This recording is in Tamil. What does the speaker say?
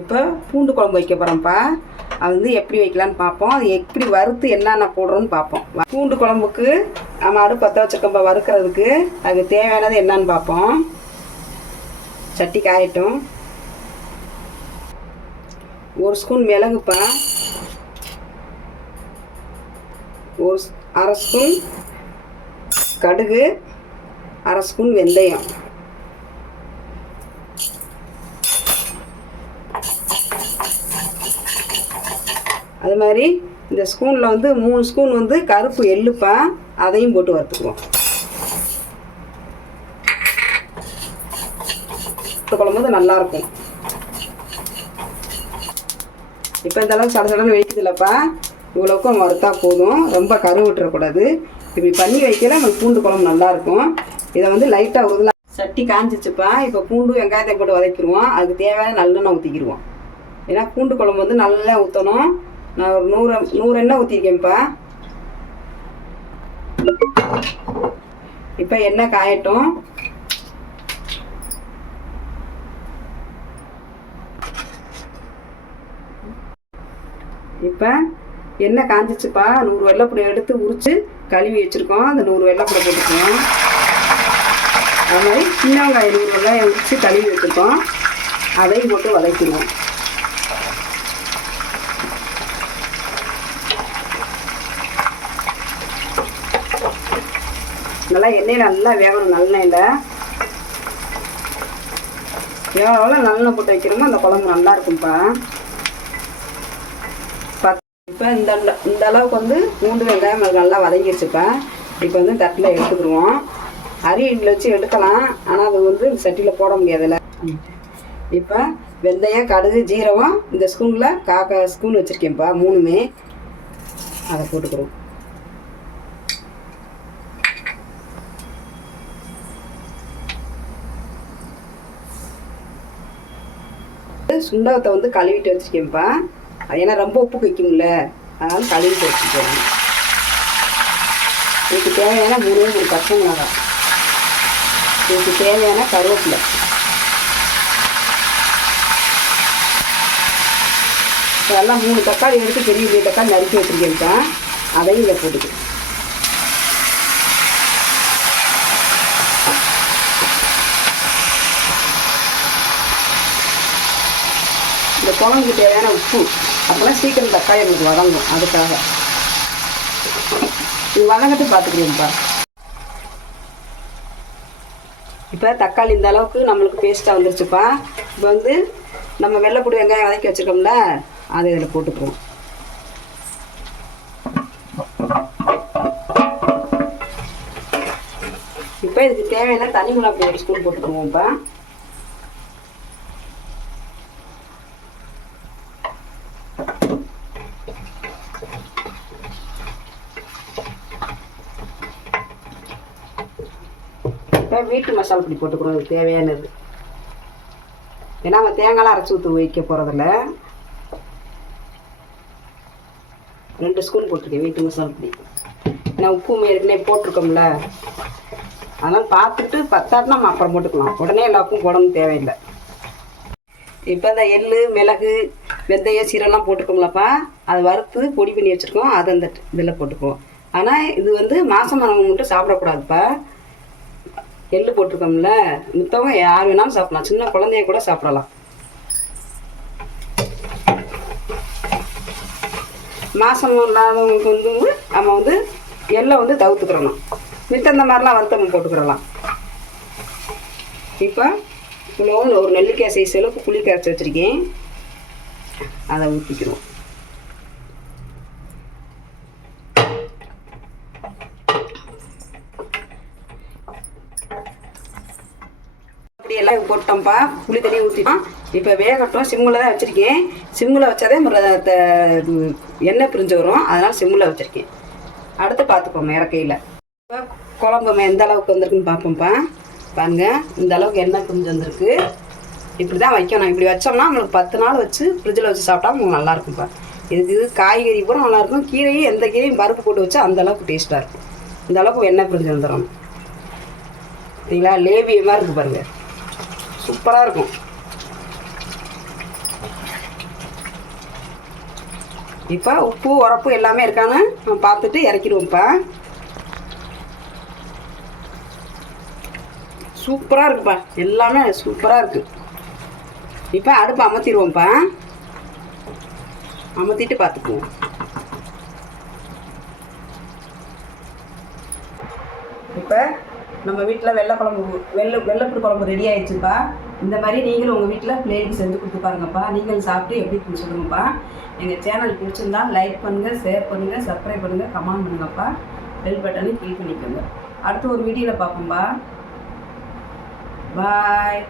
இப்போ பூண்டு குழம்பு வைக்க போகிறோம்ப்பா அது வந்து எப்படி வைக்கலான்னு பார்ப்போம் அது எப்படி வறுத்து என்னென்ன போடுறோன்னு பார்ப்போம் பூண்டு குழம்புக்கு நம்ம அடுப்பு பற்ற வச்சுருக்கோம்ப்பா வறுக்கிறதுக்கு. அதுக்கு தேவையானது என்னன்னு பார்ப்போம் சட்டி காயட்டும். ஒரு ஸ்பூன் மிளகுப்பா. ஒரு அரை ஸ்பூன் கடுகு அரை ஸ்பூன் வெந்தயம். அது மாதிரி இந்த ஸ்பூனில் வந்து மூணு ஸ்பூன் வந்து கருப்பு எள்ளுப்பா அதையும் போட்டு வறுத்துக்குவோம். குழம்பு வந்து நல்லாயிருக்கும் இப்போ இந்த அளவுக்கு சட சடன்னு வெடிக்குதுல்லப்பா இவ்வளோக்கும் வறுத்தா போதும். ரொம்ப கரு விட்டுறக்கூடாது இப்படி பண்ணி வைக்கல நமக்கு பூண்டு குழம்பு நல்லாயிருக்கும் இதை வந்து லைட்டாக உருதலாக சட்டி காஞ்சிச்சுப்பா. இப்போ பூண்டு வெங்காயத்தை போட்டு வதக்கிடுவோம். அதுக்கு தேவையான நல்லெண்ணெய் ஊற்றிக்கிடுவோம் ஏன்னா பூண்டு குழம்பு வந்து நல்லா ஊற்றணும் நான் ஒரு நூறு நூறு எண்ணெய் ஊற்றிருக்கேன்ப்பா இப்போ எண்ணெய் காயட்டும். இப்போ எண்ணெய் காஞ்சிச்சுப்பா. நூறு வெள்ளைப்பூடி எடுத்து உரித்து கழுவி வச்சுருக்கோம். அந்த நூறு வெள்ளைப்பூடி போட்டுக்குவோம் அது மாதிரி சின்ன வெங்காயம் நூறு வெங்காயம் உரித்து கழுவி வச்சுருக்கோம். அதையும் போட்டு வதக்கிடுவோம் நல்லா எண்ணெயில் நல்லா வேகணும் நல்லெண்ணெயில். எவ்வளோ எவ்வளோ நல்லெண்ணெய் போட்டு வைக்கிறோமோ அந்த குழம்பு நல்லா இருக்கும்ப்பா பத் இப்போ இந்த இந்த அளவுக்கு வந்து பூண்டு வெங்காயம் அது நல்லா வதங்கிடுச்சுப்பா இப்போ. வந்து தட்டில் எடுத்துக்கிடுவோம். அரியடியில் வச்சு எடுக்கலாம். ஆனால் அது வந்து சட்டியில் போட முடியாதுல்ல. இப்போ வெந்தயம் கடுகு ஜீரகம் இந்த ஸ்பூனில் காக்கா ஸ்பூன் வச்சுருக்கேன்ப்பா மூணுமே. அதை போட்டுக்கிறோம் சுண்டகத்தை வந்து கழுவிட்டு வச்சுருக்கேன்ப்பா. அது ஏன்னா ரொம்ப உப்பு வைக்கும்ல அதனால கழுவிட்டு வச்சுருக்கேன். இதுக்கு தேவையான மூணு மூணு பச்சை மிளகா இதுக்கு தேவையான கருவேப்பிலை. இதெல்லாம் மூணு தக்காளி எடுத்து பெரிய பெரிய தக்காளி நறுக்கி வச்சுருக்கேன்ப்பா. அதையும் இதை போட்டுக்கிறேன். இந்த குழம்புக்கு தேவையான உப்பு. அப்போலாம் சீக்கிரம் தக்காளி எனக்கு வதங்கும். அதுக்காக. இது வதங்கட்டு பார்த்துக்கிறேன்ப்பா இப்போ தக்காளி இந்த அளவுக்கு நம்மளுக்கு பேஸ்ட்டாக வந்துருச்சுப்பா. இப்போ வந்து நம்ம வெள்ளைப்பூடி வெங்காயம் வதக்கி வச்சுருக்கோம்ல அதை இதில் போட்டுக்குவோம். இப்போ இதுக்கு தேவையான தனி மிளகாய் ஒரு ஸ்பூன் போட்டுக்குவோம்ப்பா. இப்போ வீட்டு மசாலா பொடி போட்டுக்கிறோம் அதுக்கு தேவையானது. ஏன்னா நம்ம தேங்காய்லாம் அரைச்சி ஊற்று வைக்க போகிறதில்ல ரெண்டு ஸ்பூன் போட்டிருக்கேன் வீட்டு மசாலா பொடி ஏன்னா உப்பு ஏற்கனவே போட்டிருக்கோம்ல. அதெல்லாம் பார்த்துட்டு பத்தாட்டு நம்ம அப்புறம் போட்டுக்கலாம். உடனே எல்லாருக்கும் உடம்பு போடணும் தேவையில்லை. இப்போ இந்த எள் மிளகு வெந்தயம் சீரெல்லாம் போட்டுக்கோங்களப்பா அதை வறுத்து பொடி பண்ணி வச்சுருக்கோம். அதை அந்த இதில் போட்டுக்குவோம். ஆனால் இது வந்து மாதம் மரம் மட்டும் சாப்பிடக்கூடாதுப்பா. எள்ளு போட்டிருக்கோம்ல மித்தவங்க யார் வேணாலும் சாப்பிடலாம். சின்ன குழந்தைய கூட சாப்பிடலாம். மாதம் இல்லாதவங்களுக்கு வந்து நம்ம வந்து எள்ளை வந்து தவிர்த்துக்கிறணும். மித்த இந்த மாதிரிலாம் வறுத்து நம்ம போட்டுக்கிறலாம். இப்போ இவ்வளோ ஒரு நெல்லிக்காய் சைஸ் அளவுக்கு புளி கரைச்சி வச்சுருக்கேன். அதை ஊற்றிக்கிறோம் எல்லாம் புளி தண்ணி ஊற்றிட்டோம் இப்போ வேகட்டும் சிம்மில் தான் வச்சுருக்கேன். சிம்மில் வச்சாதே எண்ணெய் பிரிஞ்சு வரும். அதனால் சிம்மில் வச்சுருக்கேன். அடுத்து பார்த்துப்போம் இறக்கையில். இப்போ குழம்பு எந்த அளவுக்கு வந்திருக்குன்னு பார்ப்போம்ப்பா பாருங்க இந்த அளவுக்கு எண்ணெய் பிரிஞ்சு வந்திருக்கு. இப்படி தான் வைக்கணும். இப்படி வச்சோம்னா நம்மளுக்கு பத்து நாள் வச்சு ஃப்ரிட்ஜில் வச்சு சாப்பிட்டா உங்களுக்கு நல்லாயிருக்கும்ப்பா இதுக்கு இது காய்கறி பூரா நல்லாயிருக்கும் கீரையும் எந்த கீரையும் பருப்பு போட்டு வச்சா அந்தளவுக்கு டேஸ்ட்டாக இருக்கும். இந்த அளவுக்கு எண்ணெய் பிரிஞ்சு வந்துடும் சரிங்களா? லேவியமாக இருக்குது பாருங்கள் சூப்பராக இருக்கும். இப்போ உப்பு உரப்பு எல்லாமே இருக்கான்னு நம்ம பார்த்துட்டு இறக்கிடுவோம்ப்பா சூப்பராக இருக்குப்பா எல்லாமே சூப்பராக இருக்குது இப்போ அடுப்பு அமர்த்திடுவோம்ப்பா அமர்த்திட்டு பார்த்துக்குவோம். இப்போ நம்ம வீட்டில் வெள்ளை குழம்பு வெள்ளை வெள்ளைப்புடு குழம்பு ரெடி ஆயிடுச்சுப்பா. இந்த மாதிரி நீங்களும் உங்கள் வீட்டில் பிள்ளைகளுக்கு செஞ்சு கொடுத்து பாருங்கப்பா. நீங்களும் சாப்பிட்டு எப்படி இருக்குன்னு சொல்லுங்கப்பா. எங்கள் சேனல் பிடிச்சிருந்தா லைக் பண்ணுங்கள் ஷேர் பண்ணுங்கள் சப்ஸ்கிரைப் பண்ணுங்கள் கமெண்ட் பண்ணுங்கப்பா. பெல் பட்டனை கிளிக் பண்ணிக்கோங்க. அடுத்து ஒரு வீடியோவில் பார்ப்போம்ப்பா பாய்